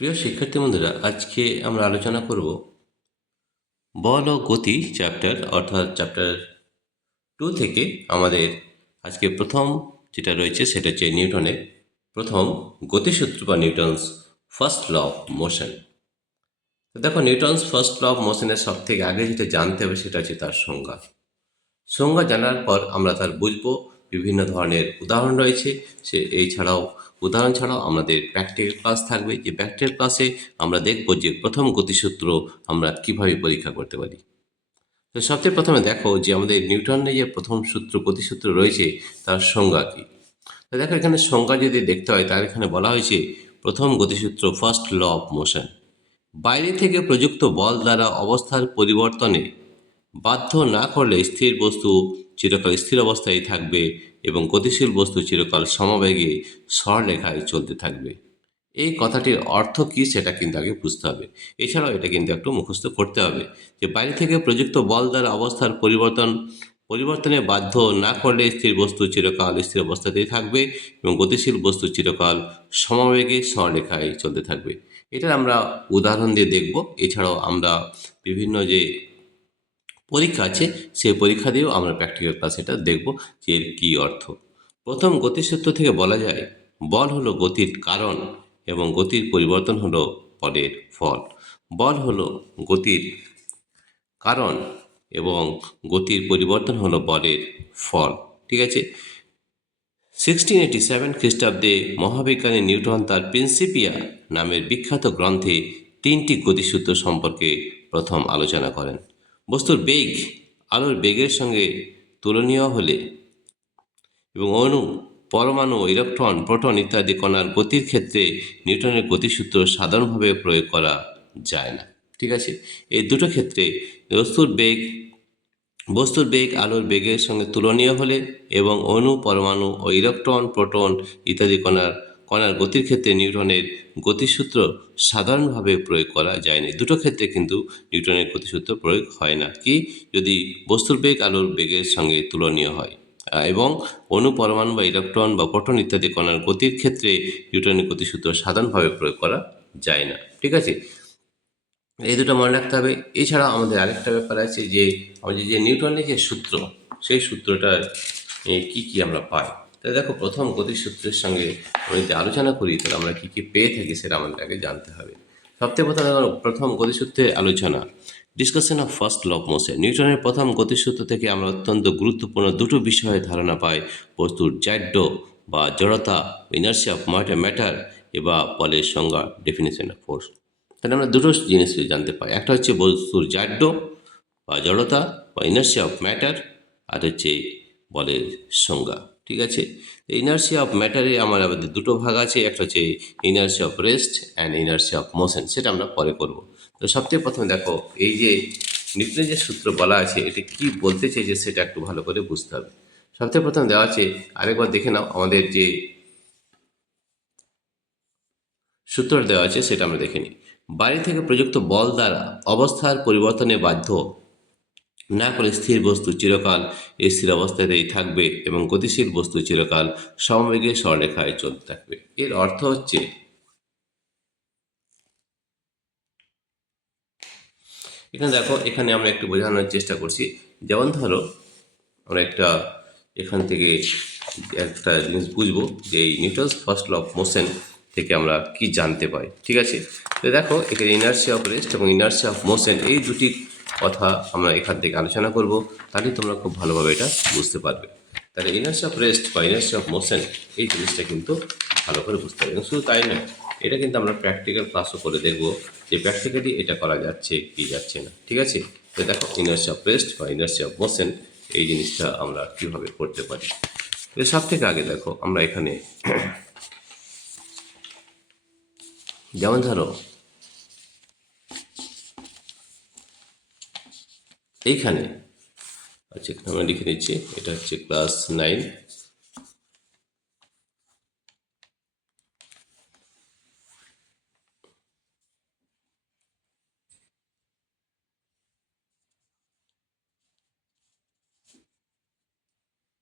প্রিয় শিক্ষার্থী বন্ধুরা, আজকে আমরা আলোচনা করব বল ও গতি চ্যাপ্টার, অর্থাৎ চ্যাপ্টার 2 থেকে আমাদের আজকে প্রথম যেটা রয়েছে সেটা হচ্ছে নিউটনের প্রথম গতিসূত্র বা Newton's first law of motion. তো দেখো, নিউটনস ফার্স্ট ল অফ মোশনের সব থেকে আগে যেটা জানতে হবে সেটা হচ্ছে তার সংজ্ঞা। সংজ্ঞা জানার পর আমরা তার বুঝবো। বিভিন্ন ধরনের উদাহরণ রয়েছে, উদাহরণ ছাড়াও আমাদের প্র্যাকটিক্যাল ক্লাস থাকবে। যে প্র্যাকটিক্যাল ক্লাসে আমরা দেখব যে প্রথম গতিসূত্র আমরা কিভাবে পরীক্ষা করতে পারি। তো সবচেয়ে প্রথমে দেখো যে আমাদের নিউটনের যে প্রথম সূত্র গতিসূত্র রয়েছে তার সংজ্ঞা কী। তো দেখো, এখানে সংজ্ঞা যদি দেখতে হয় তার এখানে বলা হয়েছে প্রথম গতিসূত্র ফার্স্ট ল অফ মোশন, বাইরে থেকে প্রযুক্ত বল দ্বারা অবস্থার পরিবর্তনে বাধ্য না করলে স্থির বস্তু চিরকাল স্থির অবস্থায় থাকবে এবং গতিশীল বস্তু চিরকাল সমবেগে সরলরেখায় চলতে থাকবে। এই কথাটির অর্থ কী সেটা কিন্তু আগে বুঝতে হবে। এছাড়াও এটা কিন্তু একটু মুখস্থ করতে হবে যে বাইরে থেকে প্রযুক্ত বল দ্বারা অবস্থার পরিবর্তনে বাধ্য না করলে স্থির বস্তু চিরকাল স্থির অবস্থাতেই থাকবে এবং গতিশীল বস্তু চিরকাল সমবেগে সরলরেখায় চলতে থাকবে। এটার আমরা উদাহরণ দিয়ে দেখব। এছাড়াও আমরা বিভিন্ন যে পরীক্ষা আছে সেই পরীক্ষা দিয়েও আমরা প্র্যাকটিক্যাল ক্লাস এটা দেখব যে এর কী অর্থ। প্রথম গতিসূত্র থেকে বলা যায় বল হলো গতির কারণ এবং গতির পরিবর্তন হলো বলের ফল। বল হলো গতির কারণ এবং গতির পরিবর্তন হলো বলের ফল। ঠিক আছে। 1687 খ্রিস্টাব্দে মহাবিজ্ঞানী নিউটন তার প্রিন্সিপিয়া নামের বিখ্যাত গ্রন্থে তিনটি গতিসূত্র সম্পর্কে প্রথম আলোচনা করেন। বস্তুর বেগ আলোর বেগের সঙ্গে তুলনীয় হলে এবং অণু, পরমাণু, ইলেকট্রন, প্রোটন ইত্যাদি কণার গতির ক্ষেত্রে নিউটনের গতিসূত্র সাধারণভাবে প্রয়োগ করা যায় না। ঠিক আছে। এই দুটো ক্ষেত্রে বস্তুর বেগ বস্তুর বেগ আলোর বেগের সঙ্গে তুলনীয় হলে এবং অণু, পরমাণু ও ইলেকট্রন, প্রোটন ইত্যাদি কণার গতির ক্ষেত্রে নিউটনের গতিসূত্র সাধারণভাবে প্রয়োগ করা যায়নি। দুটো ক্ষেত্রে কিন্তু নিউটনের গতিসূত্র প্রয়োগ হয় না। কি? যদি বস্তুর বেগ আলোর বেগের সঙ্গে তুলনীয় হয় এবং অণু, পরমাণু বা ইলেকট্রন বা প্রোটন ইত্যাদি কণার গতির ক্ষেত্রে নিউটনের গতিসূত্র সাধারণভাবে প্রয়োগ করা যায় না। ঠিক আছে। এই দুটো মনে রাখতে হবে। এছাড়া আমাদের আরেকটা ব্যাপার আছে যে আমাদের যে নিউটনের যে সূত্র, সেই সূত্রটা কি কি আমরা পাই। তাই দেখো, প্রথম গতিসূত্রের সঙ্গে আমরা যদি আলোচনা করি তাহলে আমরা কি কি পেয়ে থাকি সেটা আমাদের আগে জানতে হবে। সবথেকে প্রথমে প্রথম গতিসূত্রের আলোচনা, discussion of first law of motion. নিউটনের প্রথম গতিসূত্র থেকে আমরা অত্যন্ত গুরুত্বপূর্ণ দুটো বিষয়ে ধারণা পাই: বস্তুর জাড্য বা জড়তা, ইনার্সিয়া অফ ম্যাটার, বা বলের সংজ্ঞা, ডেফিনেশন অফ ফোর্স। তাহলে আমরা দুটো জিনিস জানতে পাই। একটা হচ্ছে বস্তুর জাড্য বা জড়তা বা ইনার্সিয়া অফ ম্যাটার, আর হচ্ছে বলের সংজ্ঞা। ঠিক আছে। ইনার্সিয়া অফ ম্যাটারে আমাদের দুটো ভাগ আছে, একটা হচ্ছে inertia of rest and inertia of motion, সেটা আমরা পরে করব। তো সবথেকে প্রথমে দেখো, এই যে নিউটনের যে সূত্র বলা আছে এটা কি বলতে চাইছে সেটা একটু ভালো করে বুঝতে হবে। সবথেকে প্রথমে দেওয়া আছে, আরেকবার দেখে নাও, আমাদের যে সূত্র দেওয়া আছে সেটা আমরা দেখে নিই। বাইরে থেকে প্রযুক্ত বল দ্বারা অবস্থার পরিবর্তনে বাধ্য না করে স্থির বস্তু চিরকাল স্থির অবস্থাতেই থাকবে এবং গতিশীল বস্তু চিরকাল সমবেগে সরলরেখায় চলতে থাকবে। এর অর্থ হচ্ছে, এখানে দেখো, এখানে আমরা একটু বোঝানোর চেষ্টা করছি। যেমন ধরো, আমরা এখান থেকে একটা জিনিস বুঝবো যে এই Newton's first law of motion থেকে আমরা কি জানতে পাই। ঠিক আছে। তো দেখো, এখানে ইনার্সিয়া অফ রেস্ট এবং ইনার্সিয়া অফ মোশন, এই দুটি কথা আমরা এখান থেকে আলোচনা করব। তাহলে তোমরা খুব ভালোভাবে এটা বুঝতে পারবে। তাহলে ইনার্সিয়া অফ রেস্ট বা ইনার্সিয়া অফ মোশন, এই জিনিসটা কিন্তু ভালো করে বুঝতে হবে। এবং শুধু তাই নয়, এটা কিন্তু আমরা প্র্যাকটিক্যাল ক্লাসও করে দেখব যে প্র্যাকটিক্যালি এটা করা যাচ্ছে কি যাচ্ছে না। ঠিক আছে। তো দেখো, ইনার্সিয়া অফ রেস্ট বা ইনার্সিয়া অফ মোশন, এই জিনিসটা আমরা কীভাবে করতে পারি। সব থেকে আগে দেখো, আমরা এখানে যেমন ধরো, এইখানে আচ্ছা, এখানে আমরা লিখে দিচ্ছি, এটা হচ্ছে ক্লাস 9।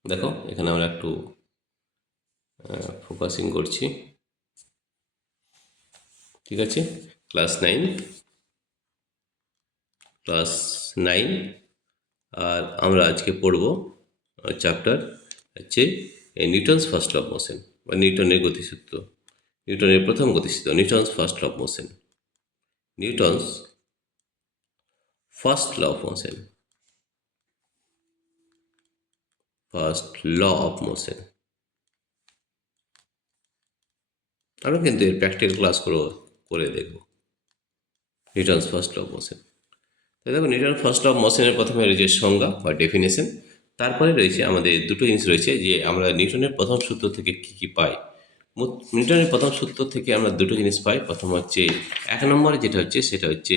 দেখো, এখানে আমরা একটু ফোকাসিং করছি। ঠিক আছে, ক্লাস 9। আর আমরা আজকে পড়ব চ্যাপ্টার হচ্ছে Newton's first law of motion বা নিউটনের গতিসূত্র, নিউটনের প্রথম গতিসূত্র, Newton's first law of motion, Newton's first law of motion, first law of motion. আমরা কিন্তু এর প্র্যাকটিক্যাল ক্লাস করে দেখব Newton's first law of motion. তাই দেখো, নিউটন ফার্স্ট ল অফ মোশনের প্রথমে রয়েছে সংজ্ঞা বা ডেফিনেশন, তারপরে রয়েছে আমাদের দুটো জিনিস রয়েছে যে আমরা নিউটনের প্রথম সূত্র থেকে কী কী পাই। নিউটনের প্রথম সূত্র থেকে আমরা দুটো জিনিস পাই। প্রথম হচ্ছে 1 নম্বরে যেটা হচ্ছে সেটা হচ্ছে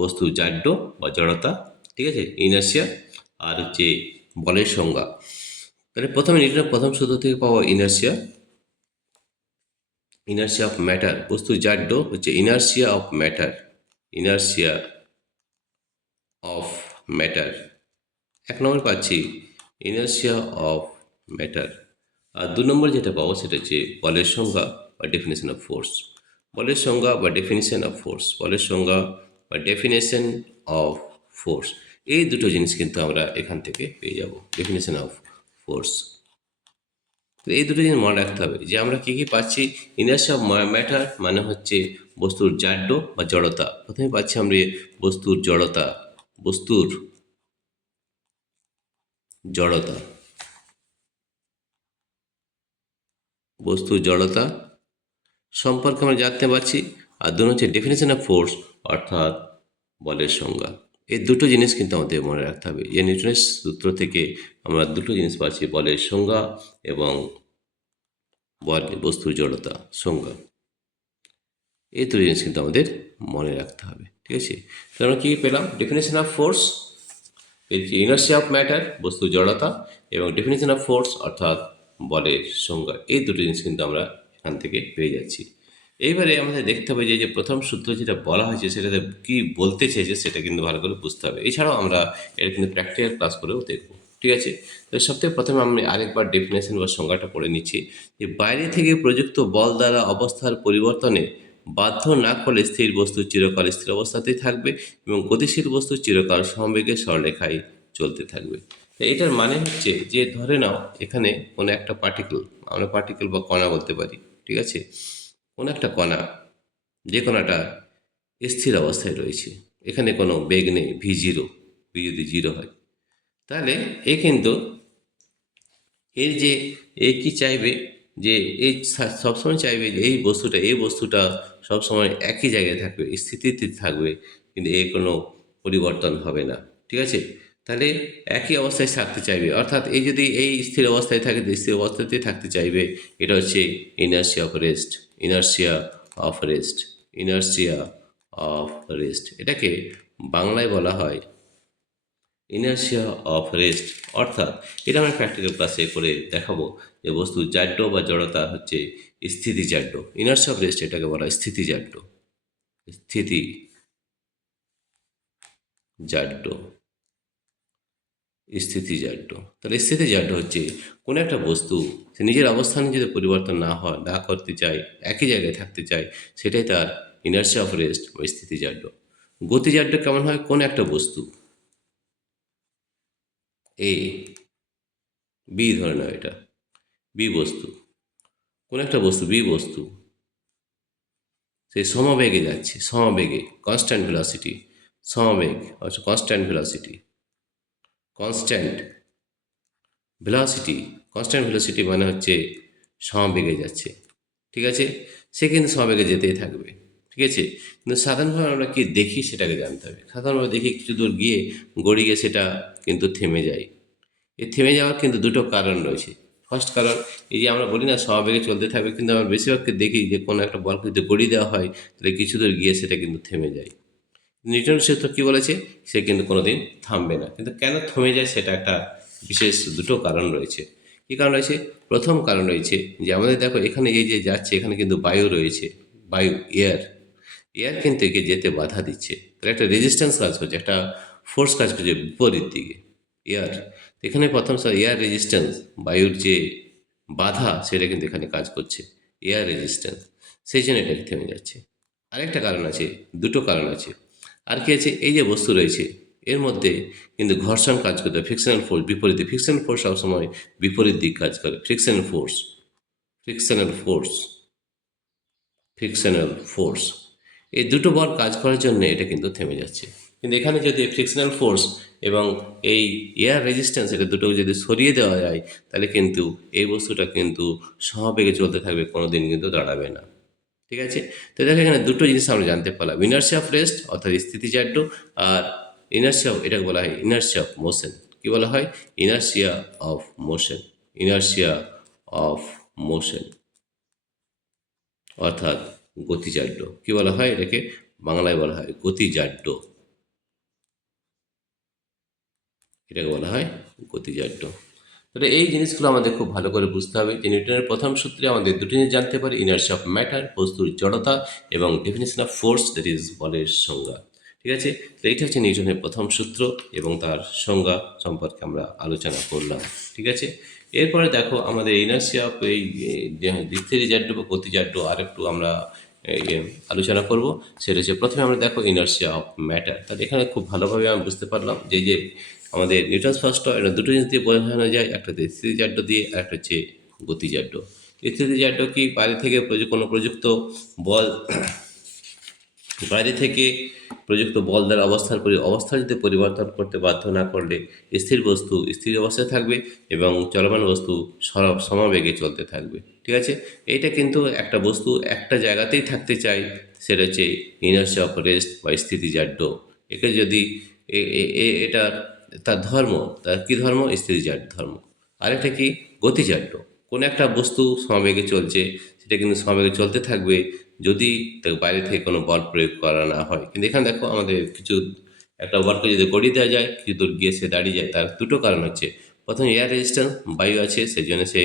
বস্তু জাড্য বা জড়তা, ঠিক আছে, ইনার্সিয়া, আর হচ্ছে বলের সংজ্ঞা। তাহলে প্রথমে নিউটনের প্রথম সূত্র থেকে পাবো ইনার্সিয়া, ইনার্সিয়া অফ ম্যাটার। বস্তু জাড্য হচ্ছে inertia of matter, inertia of matter. 1 নম্বর পাচ্ছি ইনার্সিয়া অফ ম্যাটার। আর 2 নম্বর যেটা পাবো সেটা হচ্ছে বলের সংজ্ঞা বা ডেফিনেশন অফ ফোর্স। বলের সংজ্ঞা বা ডেফিনেশন অফ ফোর্স, বলের সংজ্ঞা বা ডেফিনেশন অফ ফোর্স, এই দুটো জিনিস কিন্তু আমরা এখান থেকে পেয়ে যাব, ডেফিনেশন অফ ফোর্স। তো এই দুটো জিনিস মনে রাখতে হবে যে আমরা কী কী পাচ্ছি। ইনার্সিয়া অফ ম্যাটার মানে হচ্ছে বস্তুর জাড্য বা জড়তা। প্রথমে পাচ্ছি আমরা বস্তুর জড়তা, বস্তুর জড়তা, বস্তুর জড়তা সম্পর্কে আমরা জানতে পারছি। আর 2 হচ্ছে ডেফিনেশন অফ ফোর্স, অর্থাৎ বলের সংজ্ঞা। এই দুটো জিনিস কিন্তু আমাদের মনে রাখতে হবে যে নিউটনের সূত্র থেকে আমরা দুটো জিনিস পাচ্ছি, বলের সংজ্ঞা এবং বস্তুর জড়তা সংজ্ঞা। এই দুটো জিনিস কিন্তু আমাদের মনে রাখতে হবে, ঠিক আছে। তো আমরা কী পেলাম? Definition of force, inertia of matter, বস্তু জড়তা, এবং ডেফিনেশন অফ ফোর্স অর্থাৎ বলের সংজ্ঞা। এই দুটো জিনিস কিন্তু আমরা এখান থেকে পেয়ে যাচ্ছি। এইবারে আমাদের দেখতে হবে যে প্রথম সূত্র যেটা বলা হয়েছে সেটাতে কী বলতে চেয়েছে সেটা কিন্তু ভালো করে বুঝতে হবে। এছাড়াও আমরা এর কিন্তু প্র্যাকটিক্যাল ক্লাস করেও দেখব, ঠিক আছে। তো সবথেকে প্রথমে আমি আরেকবার ডেফিনেশন বা সংজ্ঞাটা পড়ে নিচ্ছি যে বাইরে থেকে প্রযুক্ত বল দ্বারা অবস্থার পরিবর্তনে বাধ্য না করলে স্থির বস্তু চিরকাল স্থির অবস্থাতেই থাকবে এবং গতিশীল বস্তু চিরকাল সমবেগে সরলরেখায় চলতে থাকবে। তো এটার মানে হচ্ছে যে ধরে নাও এখানে কোনো একটা পার্টিকেল, আমরা পার্টিকেল বা কণা বলতে পারি, ঠিক আছে, কোনো একটা কণা, যে কণাটা স্থির অবস্থায় রয়েছে, এখানে কোনো বেগ নেই, v0, ভি যদি 0 হয়, তাহলে এ কিন্তু এর যে এ কি চাইবে যে এই সবসময় চাইবে যে এই বস্তুটা সবসময় একই জায়গায় থাকবে, স্থিতিতে থাকবে, কিন্তু এর কোনো পরিবর্তন হবে না, ঠিক আছে। তাহলে একই অবস্থায় থাকতে চাইবে, অর্থাৎ এই যদি এই স্থির অবস্থায় থাকে, স্থির অবস্থাতেই থাকতে চাইবে। এটা হচ্ছে inertia of rest, inertia of rest, inertia of rest. এটাকে বাংলায় বলা হয় ইনার্সিয়া অফ রেস্ট। অর্থাৎ এটা আমরা প্র্যাকটিক্যাল ক্লাসে করে দেখাবো যে বস্তু জাড্য বা জড়তা হচ্ছে স্থিতিজাড্য, ইনার্সিয়া অফ রেস্ট এটাকে বলা হয় স্থিতিজাড্য, স্থিতিজাড্য, স্থিতিজাড্য। তাহলে স্থিতিজাড্য হচ্ছে কোনো একটা বস্তু সে নিজের অবস্থানে যদি পরিবর্তন না করতে চায়, একই জায়গায় থাকতে চায়, সেটাই তার ইনার্সিয়া অফ রেস্ট বা স্থিতিজাড্য। গতিজাড্য কেমন হয়? কোনো একটা বস্তু এ, বি ধরে নাও, এটা বি বস্তু, কোন একটা বস্তু বি বস্তু সে সমবেগে যাচ্ছে, সমবেগে, কনস্ট্যান্ট ভেলোসিটি, সমবেগ অর্থাৎ constant velocity, constant velocity, constant velocity মানে হচ্ছে সমবেগে যাচ্ছে, ঠিক আছে। সে কিন্তু সমবেগে যেতেই থাকবে, ঠিক আছে। কিন্তু সাধারণভাবে আমরা কি দেখি সেটাকে জানতে হবে। সাধারণভাবে দেখি কিছু দূর গিয়ে গড়িয়ে সেটা কিন্তু থেমে যায়। এই থেমে যাওয়ার কিন্তু দুটো কারণ রয়েছে। ফার্স্ট কারণ, এই যে আমরা বলি না স্বাভাবিক চলতে থাকবে, কিন্তু আমরা বেশিরভাগকে দেখি যে কোনো একটা বলকে যদি গড়িয়ে দেওয়া হয় তাহলে কিছু দূর গিয়ে সেটা কিন্তু থেমে যায়। নিউটন সূত্র কী বলেছে? সে কিন্তু কোনোদিন থামবে না। কিন্তু কেন থেমে যায় সেটা একটা বিশেষ দুটো কারণ রয়েছে। কী কারণ রয়েছে? প্রথম কারণ রয়েছে যে আমাদের দেখো এখানে এই যে যাচ্ছে এখানে কিন্তু বায়ু রয়েছে, বায়ু, এয়ার, এয়ার কিন্তু একে যেতে বাধা দিচ্ছে। তাহলে একটা রেজিস্ট্যান্স কাজ করছে, একটা ফোর্স কাজ করছে বিপরীত দিকে, এয়ার। এখানে প্রথম এয়ার রেজিস্ট্যান্স, বায়ুর যে বাধা সেটা কিন্তু এখানে কাজ করছে, এয়ার রেজিস্ট্যান্স, সেই জন্য এটা থেমে যাচ্ছে। আরেকটা কারণ আছে, দুটো কারণ আছে। আর কি আছে, এই যে বস্তু রয়েছে এর মধ্যে কিন্তু ঘর্ষণ কাজ করতে হয়, ফ্রিকশনাল ফোর্স বিপরীতে, ফ্রিকশনাল ফোর্স সবসময় বিপরীত দিক কাজ করে, frictional force, frictional force, frictional force, এই দুটো বল কাজ করার জন্য এটা কিন্তু থেমে যাচ্ছে। কিন্তু এখানে যদি ফ্রিকশনাল ফোর্স এবং এই এয়ার রেজিস্ট্যান্স এটা দুটো যদি সরিয়ে দেওয়া যায়, তাহলে কিন্তু এই বস্তুটা কিন্তু সমবেগে চলতে থাকবে, কোনো দিন কিন্তু দাঁড়াবে না। ঠিক আছে, তো দেখো এখানে দুটো জিনিস আমরা জানতে পারলাম, ইনার্শিয়া অফ রেস্ট অর্থাৎ স্থিতিজাড্য, আর ইনার্শিয়া, এটাকে বলা হয় ইনার্শিয়া অফ মোশন। কি বলা হয়? Inertia of motion, inertia of motion অর্থাৎ গতিজাড্য। কি বলা হয় এটাকে? বাংলায় বলা হয় গতিজাড্য, এটাকে বলা হয় গতিজাড্য। তাহলে এই জিনিসগুলো আমাদের খুব ভালো করে বুঝতে হবে যে নিউটনের প্রথম সূত্রে আমাদের দুটি জিনিস জানতে পারি, ইনার্শিয়া অফ ম্যাটার বস্তুর জড়তা, এবং definition of force that is বলের সংজ্ঞা। ঠিক আছে, তো এইটা হচ্ছে নিউটনের প্রথম সূত্র এবং তার সংজ্ঞা সম্পর্কে আমরা আলোচনা করলাম। ঠিক আছে, এরপরে দেখো আমাদের ইনার্শিয়া অফ এই স্থিতিজাড্য বা গতিজাড্য আর একটু আমরা আলোচনা করব। সেটা হচ্ছে প্রথমে আমরা দেখো ইনার্শিয়া অফ ম্যাটার। তাহলে এখানে খুব ভালোভাবে আমি বুঝতে পারলাম যে আমাদের নিউটনস ফার্স্ট ল এটা দুটো জিনিস দিয়ে বোঝানো যায়, একটা হচ্ছে স্থিতিজাড্য দিয়ে আর একটা হচ্ছে গতিজাড্য। স্থিতিজাড্য কি? বাইরে থেকে কোনো প্রযুক্ত বল, বাইরে থেকে প্রযুক্ত বল দ্বারা অবস্থা যদি পরিবর্তন করতে বাধ্য না করলে স্থির বস্তু স্থির অবস্থায় থাকবে এবং চলমান বস্তু সমবেগে চলতে থাকবে। ঠিক আছে, এইটা কিন্তু একটা বস্তু একটা জায়গাতেই থাকতে চাই, সেটা হচ্ছে ইনার্শিয়া অফ রেস্ট বা স্থিতিজাড্য। একে যদি এটা তার ধর্ম, তার কী ধর্ম? স্থিতিজাড্য ধর্ম। আরেকটা কি? গতিজাড্য। কোনো একটা বস্তু সমবেগে চলছে, সেটা কিন্তু সমবেগে চলতে থাকবে যদি তাকে বাইরে থেকে কোনো বল প্রয়োগ করা না হয়। কিন্তু এখানে দেখো আমাদের কিছু একটা বলকে যদি গড়িয়ে দেওয়া যায়, কিছু দূর গিয়ে সে দাঁড়িয়ে যায়, তার দুটো কারণ হচ্ছে, প্রথম এয়ার রেজিস্ট্যান্স, বায়ু আছে সেই জন্য সে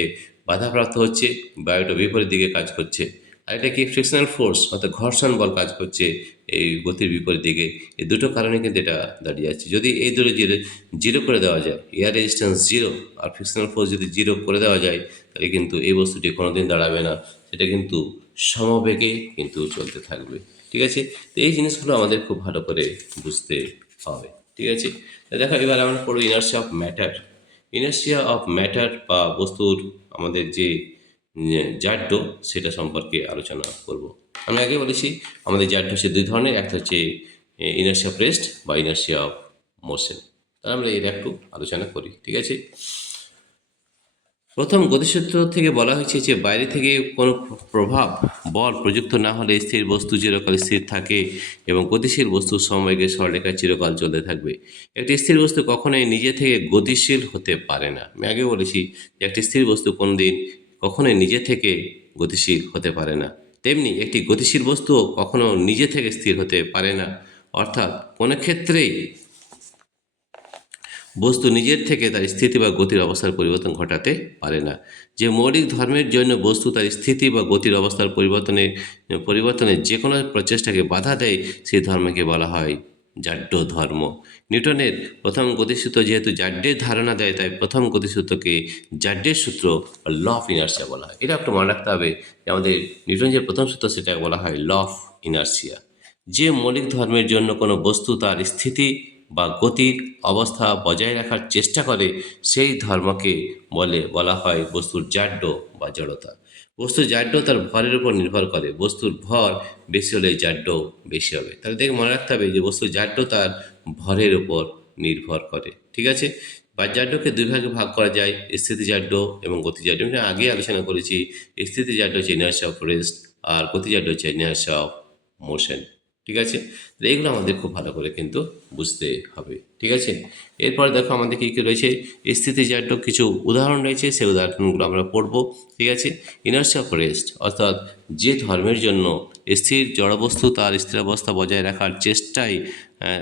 বাধাপ্রাপ্ত হচ্ছে, বায়ুটা বিপরীত দিকে কাজ করছে। আর এটা কি? ফ্রিকশনাল ফোর্স অর্থাৎ ঘর্ষণ বল কাজ করছে এই গতির বিপরীত দিকে। এই দুটো কারণে কিন্তু এটা দাঁড়িয়ে যাচ্ছে। যদি এই দুটো জিরো জিরো করে দেওয়া যায়, এয়ার রেজিস্ট্যান্স জিরো আর ফ্রিকশনাল ফোর্স যদি জিরো করে দেওয়া যায়, তাহলে কিন্তু এই বস্তুটি কোনোদিন দাঁড়াবে না, সেটা কিন্তু সমবেগে কিন্তু চলতে থাকবে। ঠিক আছে, তো এই জিনিসগুলো আমাদের খুব ভালো করে বুঝতে হবে। ঠিক আছে, তো দেখো এবার আমরা পড়ব inertia of matter. Inertia of matter বা বস্তুর আমাদের যে জাড্য, সেটা সম্পর্কে আলোচনা করব। আমি আগে বলেছি আমাদের জাড্য হচ্ছে দুই ধরনের, একটা হচ্ছে ইনার্শিয়া অফ রেস্ট বা ইনার্শিয়া অফ মোশন। তাহলে আমরা এর একটু আলোচনা করি। ঠিক আছে, প্রথম গতিসূত্র থেকে বলা হয়েছে যে বাইরে থেকে কোনো প্রভাব বল প্রযুক্ত না হলে স্থির বস্তু চিরকাল স্থির থাকে এবং গতিশীল বস্তু সময়কে সরলরেখায় চিরকাল চলতে থাকবে। একটি স্থির বস্তু কখনোই নিজে থেকে গতিশীল হতে পারে না। আমি আগে বলেছি যে একটি স্থির বস্তু কোনো দিন কখনোই নিজে থেকে গতিশীল হতে পারে না, তেমনি একটি গতিশীল বস্তুও কখনো নিজে থেকে স্থির হতে পারে না। অর্থাৎ কোনো ক্ষেত্রেই বস্তু নিজের থেকে তার স্থিতি বা গতির অবস্থার পরিবর্তন ঘটাতে পারে না। যে মৌলিক ধর্মের জন্য বস্তু তার স্থিতি বা গতির অবস্থার পরিবর্তনে যে কোনো প্রচেষ্টাকে বাধা দেয়, সেই ধর্মকে বলা হয় জাড্য ধর্ম। নিউটনের প্রথম গতিসূত্র যেহেতু জাড্যের ধারণা দেয়, তাই প্রথম গতিসূত্রকে জাড্যের সূত্র বা ল অফ ইনার্সিয়া বলা হয়। এটা একটু মনে রাখতে হবে যে আমাদের নিউটনের যে প্রথম সূত্র সেটাকে বলা হয় ল অফ ইনার্সিয়া। যে মৌলিক ধর্মের জন্য কোনো বস্তু তার স্থিতি বা গতির অবস্থা বজায় রাখার চেষ্টা করে, সেই ধর্মকে বলা হয় বস্তুর জাড্য বা জড়তা। বস্তুর জাড্য তার ভরের উপর নির্ভর করে, বস্তুর ভর বেশি হলে জাড্য বেশি হবে। তাহলে দেখে মনে রাখতে হবে যে বস্তুর জাড্য তার ভরের উপর নির্ভর করে। ঠিক আছে, বা জাড্যকে দুই ভাগে ভাগ করা যায়, স্থিতিজাড্য এবং গতিজাড্য। আমি আগে আলোচনা করেছি স্থিতিজাড্য হচ্ছে ইনার্শিয়া অফ রেস্ট আর গতিজাড্য হচ্ছে ইনার্শিয়া অফ মোশন। ঠিক আছে, তো এইগুলো আমাদের খুব ভালো করে কিন্তু বুঝতে হবে। ঠিক আছে, এরপর দেখো আমাদের কী কী রয়েছে, স্থিতিজাড্য কিছু উদাহরণ রয়েছে, সেই উদাহরণগুলো আমরা পড়ব। ঠিক আছে, ইনার্শিয়া অফ রেস্ট অর্থাৎ যে ধর্মের জন্য স্থির জড়বস্তু তার স্থিরাবস্থা বজায় রাখার চেষ্টায়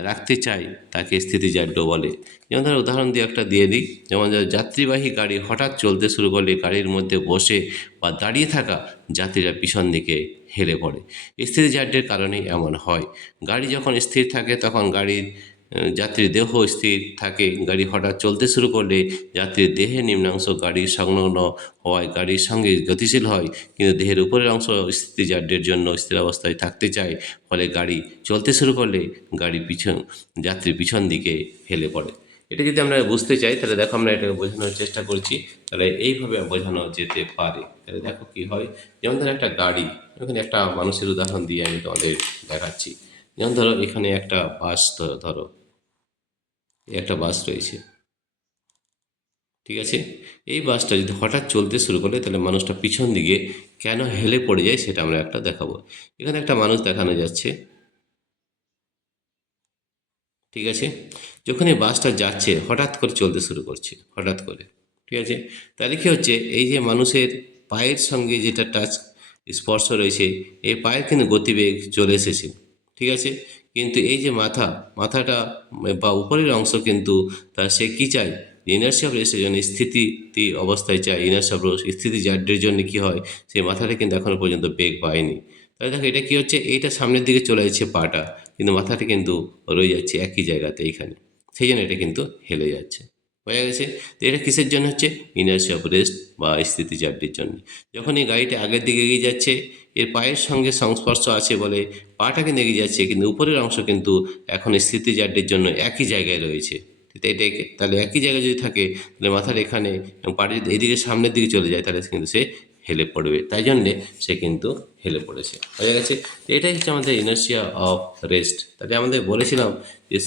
রাখতে চায়, তাকে স্থিতিজাড্য বলে। যেমন ধরো উদাহরণ দিয়ে একটা দিয়ে দিই, যেমন যাত্রীবাহী গাড়ি হঠাৎ চলতে শুরু করলে গাড়ির মধ্যে বসে বা দাঁড়িয়ে থাকা যাত্রীরা পিছন দিকে হেলে পড়ে। স্থিতিজাড্যের কারণেই এমন হয়। গাড়ি যখন স্থির থাকে তখন গাড়ির যাত্রীর দেহ স্থির থাকে, গাড়ি হঠাৎ চলতে শুরু করলে যাত্রীর দেহের নিম্নাংশ গাড়ির সংলগ্ন হওয়ায় গাড়ির সঙ্গে গতিশীল হয়, কিন্তু দেহের উপরের অংশ স্থিতিজাড্যের জন্য স্থির অবস্থায় থাকতে চায়। ফলে গাড়ি চলতে শুরু করলে যাত্রী পিছন দিকে হেলে পড়ে। এটা যদি আমরা বুঝতে চাই তাহলে দেখো আমরা এটাকে বোঝানোর চেষ্টা করছি, তাহলে এইভাবে বোঝানো যেতে পারে। তাহলে দেখো কি হয়, যেমন ধরো একটা গাড়ি, এখানে একটা মানুষের উদাহরণ দিয়ে আমি তোমাদের দেখাচ্ছি। যেমন ধরো এখানে একটা বাস, ধরো একটা বাস রয়েছে, ঠিক আছে। এই বাসটা যদি হঠাৎ চলতে শুরু করে তাহলে মানুষটা পিছন দিকে কেন হেলে পড়ে যায় সেটা আমরা একটা দেখাবো। এখানে একটা মানুষ দেখানো যাচ্ছে, ঠিক আছে। যখন এই বাসটা যাচ্ছে হঠাৎ করে চলতে শুরু করছে, হঠাৎ করে, ঠিক আছে। তাহলে কী হচ্ছে, এই যে মানুষের পায়ের সঙ্গে যেটা টাচ স্পর্শ রয়েছে, এই পায়ের কিন্তু গতিবেগ চলে এসেছে, ঠিক আছে। কিন্তু এই যে মাথাটা বা উপরের অংশ কিন্তু সে কী চায়, ইনার্সিয়া অফ রেস্টের জন্য স্থিতি অবস্থায় চায়। ইনার্সিয়া অফ স্থিতি জাড্যের জন্য কী হয়, সেই মাথাটা কিন্তু এখনও পর্যন্ত বেগ পায়নি। তাহলে দেখো এটা কী হচ্ছে, এইটা সামনের দিকে চলে যাচ্ছে পাটা, কিন্তু মাথাটা কিন্তু রয়ে যাচ্ছে একই জায়গাতে এইখানে, সেই জন্য এটা কিন্তু হেলে যাচ্ছে। বোঝা গেছে? তো এটা কিসের জন্য হচ্ছে, ইনার্সিয়া অফ রেস্ট বা স্থিতিজাড্যের জন্য। যখন এই গাড়িটা আগের দিকে এগিয়ে যাচ্ছে, এর পায়ের সঙ্গে সংস্পর্শ আছে বলে পাটা কিন্তু এগিয়ে যাচ্ছে, কিন্তু উপরের অংশ কিন্তু এখন স্থিতিজাড্যের জন্য একই জায়গায় রয়েছে। এটাই, তাহলে একই জায়গায় যদি থাকে তাহলে মাথার এখানে এবং পাটা যদি এইদিকে সামনের দিকে চলে যায় তাহলে কিন্তু সে হেলে পড়বে, তাই জন্যে সে কিন্তু হেলে পড়েছে। বোঝা গেছে? তো এটাই হচ্ছে আমাদের ইনার্সিয়া অফ রেস্ট। তাহলে আমাদের বলেছিলাম যে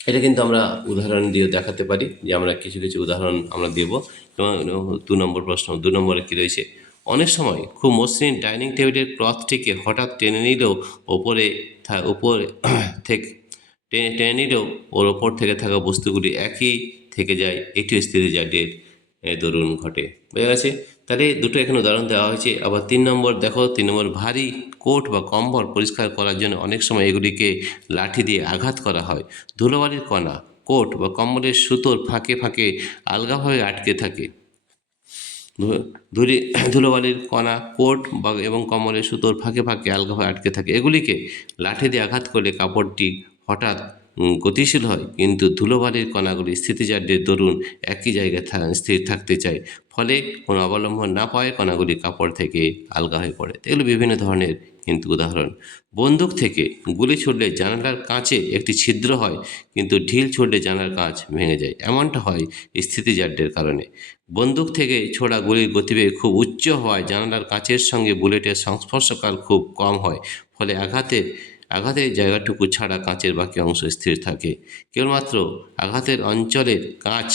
এটা কিন্তু আমরা উদাহরণ দিয়ে দেখাতে পারি, যে আমরা কিছু কিছু উদাহরণ আমরা দেব। যেমন 2 নম্বর প্রশ্ন, 2 নম্বরে কী রয়েছে, অনেক সময় খুব মসৃণ ডাইনিং টেবিলের ক্লথটিকে হঠাৎ টেনে নিলেও উপরে থেকে টেনে নিলেও ওর ওপর থেকে থাকা বস্তুগুলি একই থেকে যায়। এটিও স্থিতিজাড্যের দরুন ঘটে। বোঝা গেছে? তাহলে দুটো এখানে উদাহরণ দেওয়া হয়েছে। আবার 3 নম্বর দেখো, 3 নম্বর, ভারী কোট বা কম্বল পরিষ্কার করার জন্য অনেক সময় এগুলিকে লাঠি দিয়ে আঘাত করা হয়। ধুলোবালির কণা কোট বা কম্বলের সুতোর ফাঁকে ফাঁকে আলগাভাবে আটকে থাকে। ধুলি ধুলোবালির কণা কোট বা এবং কম্বলের সুতোর ফাঁকে ফাঁকে আলগাভাবে আটকে থাকে। এগুলিকে লাঠি দিয়ে আঘাত করলে কাপড়টি হঠাৎ গতিশীল হয়, কিন্তু ধুলোবালির কণাগুলি স্থিতিজাড্যের দরুন একই জায়গায় স্থির থাকতে চায়। ফলে কোনো অবলম্বন না পাওয়ায় কণাগুলি কাপড় থেকে আলগা হয়ে পড়ে। এগুলো বিভিন্ন ধরনের কিন্তু উদাহরণ। বন্দুক থেকে গুলি ছুড়লে জানালার কাঁচে একটি ছিদ্র হয়, কিন্তু ঢিল ছুড়লে জানালার কাঁচ ভেঙে যায়। এমনটা হয় স্থিতিজাড্যের কারণে। বন্দুক থেকে ছোড়া গুলির গতিবেগ খুব উচ্চ হওয়ায় জানালার কাঁচের সঙ্গে বুলেটের সংস্পর্শকাল খুব কম হয়। ফলে আঘাতের জায়গাটুকু ছাড়া কাঁচের বাকি অংশ স্থির থাকে। কেবলমাত্র আঘাতের অঞ্চলের কাঁচ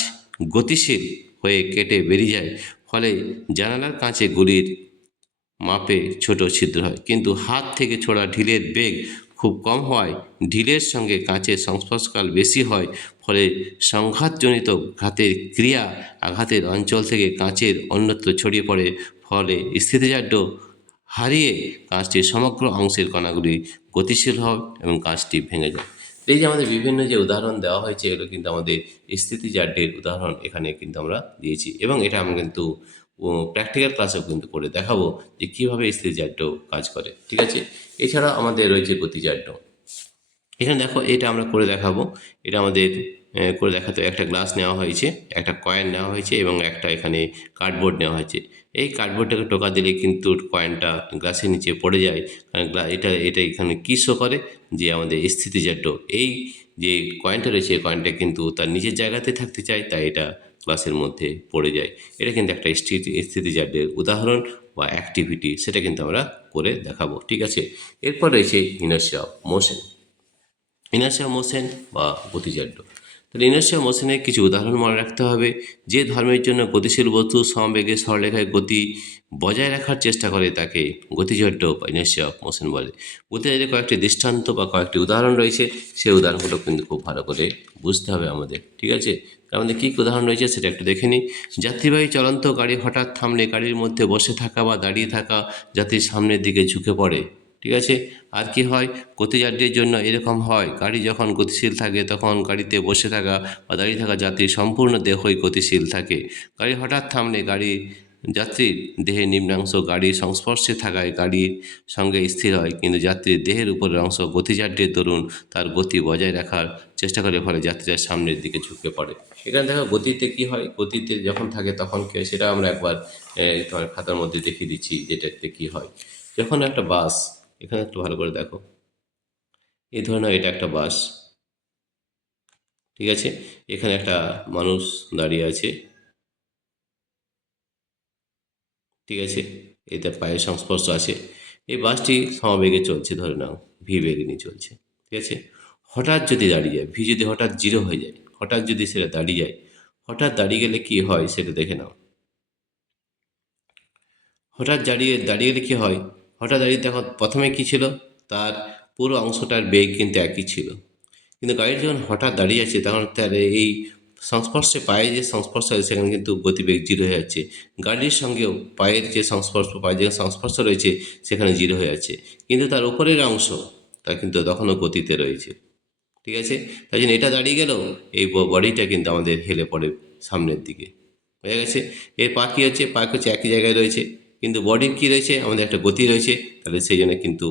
গতিশীল হয়ে কেটে বেরিয়ে যায়। ফলে জানালার কাঁচে গুলির মাপে ছোট ছিদ্র হয়, কিন্তু হাত থেকে ছোড়া ঢিলের বেগ খুব কম হওয়ায় ঢিলের সঙ্গে কাঁচের সংস্পর্শকাল বেশি হয়। ফলে সংঘাতজনিত ঘাতের ক্রিয়া আঘাতের অঞ্চল থেকে কাঁচের অন্যত্র ছড়িয়ে পড়ে। ফলে স্থিতিজাড্য হারিয়ে কাঁচটির সমগ্র অংশের কণাগুলি গতিশীল হয় এবং কাঁচটি ভেঙে যায়। এই যে আমাদের বিভিন্ন যে উদাহরণ দেওয়া হয়েছে, এগুলো কিন্তু আমাদের স্থিতিজাড্যের উদাহরণ এখানে কিন্তু আমরা দিয়েছি, এবং এটা আমরা কিন্তু প্র্যাকটিক্যাল ক্লাসেও কিন্তু করে দেখাবো যে কীভাবে স্থিতিজাড্য কাজ করে, ঠিক আছে। এছাড়া আমাদের রয়েছে গতিজাড্য। এখানে দেখো এটা আমরা করে দেখাবো। এটা আমাদের করে দেখাতে একটা গ্লাস নেওয়া হয়েছে, একটা কয়েন নেওয়া হয়েছে এবং একটা এখানে কার্ডবোর্ড নেওয়া হয়েছে। এই কার্ডবোর্ডটাকে টোকা দিলে কিন্তু কয়েনটা গ্লাসের নিচে পড়ে যায়। কারণ এটা এখানে কী শো করে, যে আমাদের স্থিতিজাড্য এই যে কয়েনটা রয়েছে, এই কয়েনটা কিন্তু তার নিজের জায়গাতে থাকতে চায়, তাই এটা গ্লাসের মধ্যে পড়ে যায়। এটা কিন্তু একটা স্থিতিজাড্যের উদাহরণ বা অ্যাক্টিভিটি, সেটা কিন্তু আমরা করে দেখাবো, ঠিক আছে। এরপর রয়েছে inertia of motion. Inertia motion বা গতিজাড্য। তাহলে ইনার্শিয়া মোশনের কিছু উদাহরণ মনে রাখতে হবে। যে ধর্মের জন্য গতিশীল বস্তু সমবেগে সরলরেখায় গতি বজায় রাখার চেষ্টা করে তাকে গতিজাড্য বা ইনার্শিয়া অফ মোশন বলে। গতিজাড্যের কয়েকটি দৃষ্টান্ত বা কয়েকটি উদাহরণ রয়েছে, সেই উদাহরণগুলো কিন্তু খুব ভালো করে বুঝতে হবে আমাদের, ঠিক আছে। তার মধ্যে কী উদাহরণ রয়েছে সেটা একটু দেখে নিই। যাত্রীবাহী চলন্ত গাড়ি হঠাৎ থামলে গাড়ির মধ্যে বসে থাকা বা দাঁড়িয়ে থাকা যাত্রীর সামনের দিকে ঝুঁকে পড়ে, ঠিক আছে। আর কি হয়, গতিজাড্যের জন্য এরকম হয়, গাড়ি যখন গতিশীল থাকে তখন গাড়িতে বসে থাকা বা দাঁড়িয়ে থাকা যাত্রীর সম্পূর্ণ দেহই গতিশীল থাকে। গাড়ি হঠাৎ থামলে যাত্রীর দেহের নিম্নাংশ গাড়ির সংস্পর্শে থাকায় গাড়ির সঙ্গে স্থির হয়, কিন্তু যাত্রীর দেহের উপরের অংশ গতিজাড্যের দরুন তার গতি বজায় রাখার চেষ্টা করে, ফলে যাত্রীরা সামনের দিকে ঝুঁকে পড়ে। এখানে দেখো গতিতে কি হয়, গতিতে যখন থাকে তখন কি হয় সেটা আমরা একবার তোমার খাতার মধ্যে দেখিয়ে দিচ্ছি যেটাতে কি হয়। যখন একটা বাস, এখানে একটু ভালো করে দেখো, এই ধরনের এটা একটা বাস, ঠিক আছে, এখানে একটা মানুষ দাঁড়িয়ে আছে, ঠিক আছে, এতে পায়ের সংস্পর্শ আছে। এই বাসটি সমবেগে চলছে, ধরে নাও ভি বেগে নিয়ে চলছে, ঠিক আছে। হঠাৎ যদি দাঁড়িয়ে যায়, ভি যদি হঠাৎ জিরো হয়ে যায়, হঠাৎ যদি সেটা দাঁড়িয়ে যায়, হঠাৎ দাঁড়িয়ে গেলে কি হয় সেটা দেখে নাও। হঠাৎ দাঁড়িয়ে দাঁড়িয়ে গেলে কী হয়, হঠাৎ দাঁড়িয়ে দেখো প্রথমে কী ছিল, তার পুরো অংশটার বেগ কিন্তু একই ছিল, কিন্তু গাড়ি যখন হঠাৎ দাঁড়িয়ে যাচ্ছে তখন তার এই সংস্পর্শে, পায়ে যে সংস্পর্শ আছে সেখানে কিন্তু গতিবেগ জিরো হয়ে যাচ্ছে। গাড়ির সঙ্গেও পায়ের যে সংস্পর্শ, পায়ের যে সংস্পর্শ রয়েছে সেখানে জিরো হয়ে যাচ্ছে, কিন্তু তার উপরের অংশ তা কিন্তু তখনও গতিতে রয়েছে, ঠিক আছে। তাই জন্য এটা দাঁড়িয়ে গেলেও এই বডিটা কিন্তু আমাদের হেলে পড়ে সামনের দিকে, হয়ে গেছে। এর পা কী হচ্ছে, পা হচ্ছে একই জায়গায় রয়েছে, কিন্তু বডির কী রয়েছে, আমাদের একটা গতি রয়েছে, তাহলে সেই জন্য কিন্তু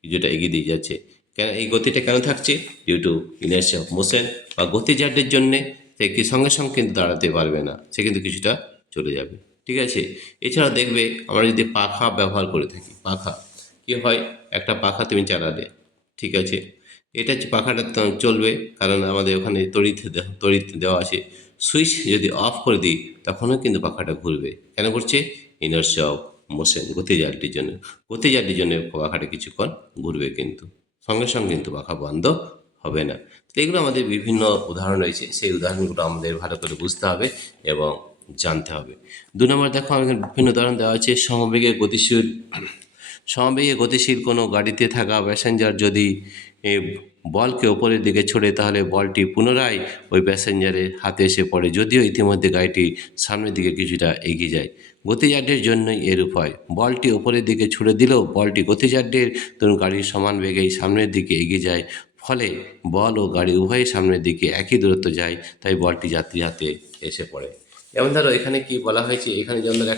কিছুটা এগিয়ে দিয়ে যাচ্ছে। কেন এই গতিটা কেন থাকছে, due to inertia of motion, বা গতিজাড্যের জন্যে সে কি সঙ্গে সঙ্গে কিন্তু দাঁড়াতে পারবে না, সে কিন্তু কিছুটা চলে যাবে, ঠিক আছে। এছাড়া দেখবে আমরা যদি পাখা ব্যবহার করে থাকি, পাখা কী হয়, একটা পাখা তুমি চালালে, ঠিক আছে, এটা হচ্ছে পাখাটা চলবে, কারণ আমাদের ওখানে তড়িৎ দেওয়া আছে। সুইচ যদি অফ করে দিই তখনও কিন্তু পাখাটা ঘুরবে, কেন ঘুরছে, ইনার্সিয়া অফ মোশন, গতিজাড্যের জন্য। গতিজাড্যের জন্য পাখাটা কিছুক্ষণ ঘুরবে, কিন্তু সঙ্গে সঙ্গে কিন্তু পাখা বন্ধ হবে না। তো এগুলো আমাদের বিভিন্ন উদাহরণ রয়েছে, সেই উদাহরণগুলো আমাদের ভালো করে বুঝতে হবে এবং জানতে হবে। 2 নম্বর দেখো, আমাদের বিভিন্ন উদাহরণ দেওয়া আছে। সমবেগে গতিশীল কোনো গাড়িতে থাকা প্যাসেঞ্জার যদি বলকে ওপরের দিকে ছোড়ে, তাহলে বলটি পুনরায় ওই প্যাসেঞ্জারের হাতে এসে পড়ে, যদিও ইতিমধ্যে গাড়িটি সামনের দিকে কিছুটা এগিয়ে যায়। গতিজাড্যের জন্যই এরূপ হয়। বলটি ওপরের দিকে ছুড়ে দিলেও বলটি গতিজাড্যের ধরুন গাড়ির সমান বেগেই সামনের দিকে এগিয়ে যায়, ফলে বল ও গাড়ি উভয়ই সামনের দিকে একই দূরত্ব যায়, তাই বলটি যাত্রীর হাতে এসে পড়ে। যেমন ধরো এখানে কি বলা হয়েছে, এখানে যেমন ধরো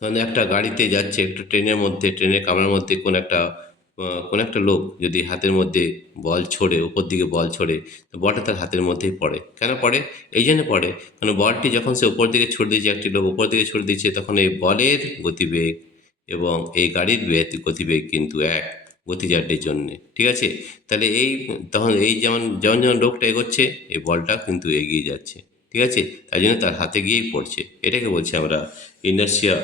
তখন একটা গাড়িতে যাচ্ছে, একটা ট্রেনের মধ্যে, ট্রেনের কামরার মধ্যে কোন একটা লোক যদি হাতের মধ্যে বল ছোড়ে, উপর দিকে বল ছোড়ে, তো বলটা তার হাতের মধ্যেই পড়ে। কেন পড়ে, এই জন্য পড়ে কারণ বলটি যখন সে উপর দিকে ছুড়ে দিচ্ছে, একটি লোক উপর দিকে ছুড়ে দিচ্ছে, তখন এই বলের গতিবেগ এবং এই গাড়ির গতিবেগ কিন্তু এক, গতিজাড্যের জন্যে, ঠিক আছে। তাহলে তখন এই যেমন যেমন যেমন লোকটা এগোচ্ছে, এই বলটা কিন্তু এগিয়ে যাচ্ছে, ঠিক আছে, তাই জন্য তার হাতে গিয়েই পড়ছে। এটাকে বলছি আমরা ইনার্সিয়া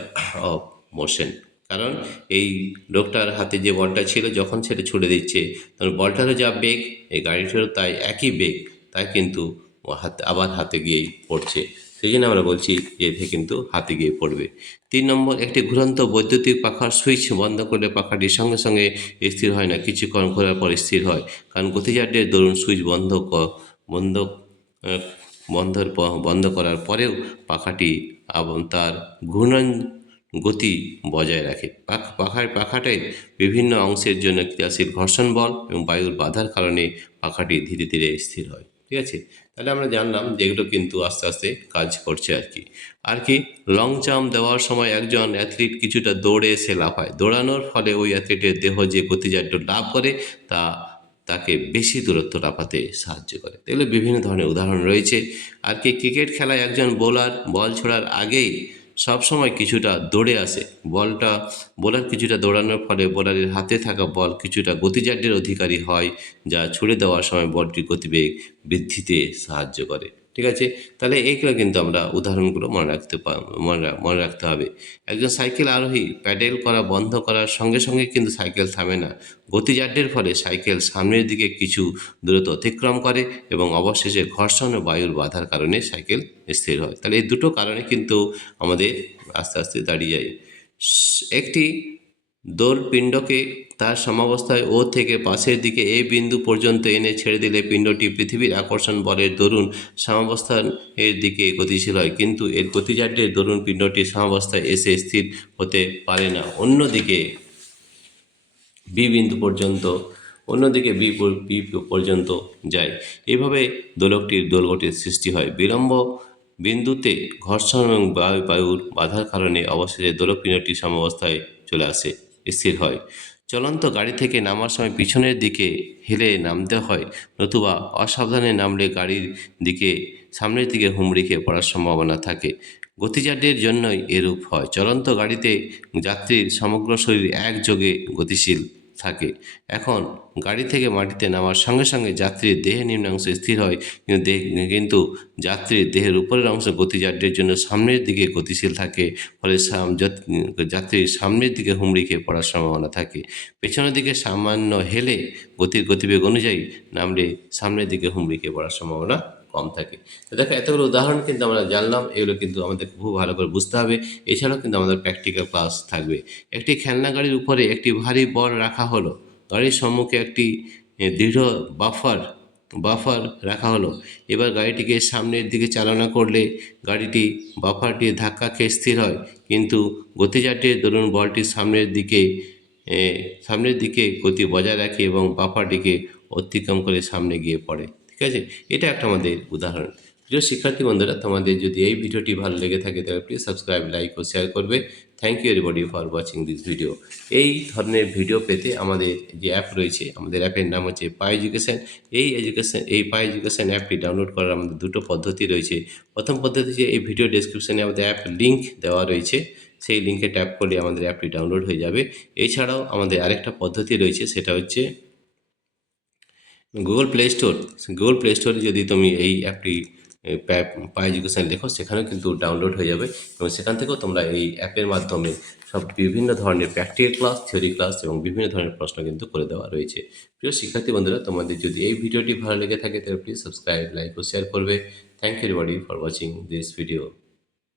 অফ মোশন। কারণ এই লোকটার হাতে যে বলটা ছিল, যখন সেটা ছুড়ে দিচ্ছে, তখন বলটারও যা বেগ, এই গাড়িটারও তাই একই বেগ, তাই কিন্তু ও আবার হাতে গিয়েই পড়ছে। সেই জন্য আমরা বলছি যে এতে কিন্তু হাতে গিয়ে পড়বে। 3 নম্বর, একটি ঘুরন্ত বৈদ্যুতিক পাখার সুইচ বন্ধ করলে পাখাটি সঙ্গে সঙ্গে স্থির হয় না, কিছুক্ষণ ঘোরার পর স্থির হয়, কারণ গতিজাড্যের দরুন সুইচ বন্ধ আহ, বন্ধ করার পরেও পাখাটি তার ঘূর্ণন গতি বজায় রাখে। পাখাটির বিভিন্ন অংশের জন্য ক্রিয়াশীল ঘর্ষণ বল এবং বায়ুর বাধার কারণে পাখাটি ধীরে ধীরে স্থির হয়, ঠিক আছে। তাহলে আমরা জানলাম যে এগুলো কিন্তু আস্তে আস্তে কাজ করছে আর কি লং জাম্প দেওয়ার সময় একজন অ্যাথলিট কিছুটা দৌড়ে এসে লাফায়, দৌড়ানোর ফলে ওই অ্যাথলিটের দেহ যে গতিজাড্য লাভ করে তা তাকে বেশি দূরত্ব লাফাতে সাহায্য করে। এগুলো বিভিন্ন ধরনের উদাহরণ রয়েছে। আর কি ক্রিকেট খেলায় একজন বোলার বল ছোড়ার আগেই সবসময় কিছুটা দৌড়ে আসে, বোলার কিছুটা দৌড়ানোর ফলে বোলারের হাতে থাকা বল কিছুটা গতিজাড্যের অধিকারী হয়, যা ছুড়ে দেওয়ার সময় বলটির গতিবেগ বৃদ্ধিতে সাহায্য করে, ঠিক আছে। তাহলে এইগুলো কিন্তু আমরা উদাহরণগুলো মনে রাখতে হবে। একজন সাইকেল আরোহী প্যাডেল করা বন্ধ করার সঙ্গে সঙ্গে কিন্তু সাইকেল থামে না, গতিজাড্যের ফলে সাইকেল সামনের দিকে কিছু দূরত্ব অতিক্রম করে এবং অবশেষে ঘর্ষণ ও বায়ুর বাধার কারণে সাইকেল স্থির হয়। তাহলে এই দুটো কারণে কিন্তু আমাদের আস্তে আস্তে দাঁড়িয়ে যায়। একটি দোলপিণ্ডকে তার সাম্যাবস্থায় ও থেকে পাশের দিকে এ বিন্দু পর্যন্ত এনে ছেড়ে দিলে পিণ্ডটি পৃথিবীর আকর্ষণ বলের দরুন সাম্যাবস্থার এর দিকে গতিশীল হয়, কিন্তু এর গতিজাড্যের দরুন পিণ্ডটি সাম্যাবস্থায় এসে স্থির হতে পারে না, বি বিন্দু পর্যন্ত অন্যদিকে বি পর্যন্ত যায়। এভাবে দোলকটির দোলগতির সৃষ্টি হয়। বিলম্ব বিন্দুতে ঘর্ষণ এবং বায়ুর বাধার কারণে অবশেষে দোলক পিণ্ডটি সাম্যাবস্থায় চলে আসে, স্থির হয়। চলন্ত গাড়ি থেকে নামার সময় পিছনের দিকে হেলে নামতে হয়, নতুবা অসাবধানে নামলে গাড়ির দিকে সামনের দিকে হুমড়ি খেয়ে পড়ার সম্ভাবনা থাকে। গতিজাড্যের জন্যই এরূপ হয়। চলন্ত গাড়িতে যাত্রীর সমগ্র শরীর একযোগে গতিশীল থাকে। এখন গাড়ি থেকে মাটিতে নামার সঙ্গে সঙ্গে যাত্রীর দেহের নিম্নাংশ স্থির হয়, কিন্তু যাত্রীর দেহের উপরের অংশ গতিজাড্যের জন্য সামনের দিকে গতিশীল থাকে, ফলে যাত্রীর সামনের দিকে হুমড়ি খেয়ে পড়ার সম্ভাবনা থাকে। পেছনের দিকে সামান্য হেলে গতির গতিবেগ অনুযায়ী নামলে সামনের দিকে হুমড়ি খেয়ে পড়ার সম্ভাবনা কম থাকে। তো দেখো, এতগুলো উদাহরণ কিন্তু আমরা জানলাম, এগুলো কিন্তু আমাদের খুব ভালো করে বুঝতে হবে। এছাড়াও কিন্তু আমাদের প্র্যাকটিক্যাল ক্লাস থাকবে। একটি খেলনা গাড়ির উপরে একটি ভারী বল রাখা হলো। গাড়ির সম্মুখে একটি দৃঢ় বাফার রাখা হলো। এবার গাড়িটিকে সামনের দিকে চালনা করলে গাড়িটি বাফারটি ধাক্কা খেয়ে স্থির হয়, কিন্তু গতিজাড্যের দরুন বলটি সামনের দিকে গতি বজায় রাখে এবং বাফারটিকে অতিক্রম করে সামনে গিয়ে পড়ে। ঠিক আছে, এটা একটা আমাদের উদাহরণ। প্রিয় শিক্ষার্থী বন্ধুরা, তোমাদের যদি এই ভিডিওটি ভালো লেগে থাকে তাহলে প্লিজ সাবস্ক্রাইব, লাইক ও শেয়ার করবে। Thank you everybody for watching this video. এই ধরনের ভিডিও পেতে আমাদের যে অ্যাপ রয়েছে, আমাদের অ্যাপের নাম হচ্ছে পাই এডুকেশন। এই পাই এডুকেশন অ্যাপটি ডাউনলোড করার আমাদের দুটো পদ্ধতি রয়েছে। প্রথম পদ্ধতি হচ্ছে এই ভিডিও ডেসক্রিপশনে আমাদের অ্যাপ লিঙ্ক দেওয়া রয়েছে, সেই লিঙ্কে ট্যাপ করলে আমাদের অ্যাপটি ডাউনলোড হয়ে যাবে। এছাড়াও আমাদের আরেকটা পদ্ধতি রয়েছে, সেটা হচ্ছে গুগল প্লে স্টোরে যদি তুমি এই অ্যাপটি পাই এডুকেশন লেখো, সেখানেও কিন্তু ডাউনলোড হয়ে যাবে এবং সেখান থেকেও তোমরা এই অ্যাপের মাধ্যমে বিভিন্ন ধরনের প্র্যাকটিক্যাল ক্লাস, থিওরি ক্লাস এবং বিভিন্ন ধরনের প্রশ্ন কিন্তু করে দেওয়া রয়েছে। প্রিয় শিক্ষার্থী বন্ধুরা, তোমাদের যদি এই ভিডিওটি ভালো লেগে থাকে তাহলে প্লিজ সাবস্ক্রাইব, লাইক ও শেয়ার করবে। Thank you everybody for watching this video.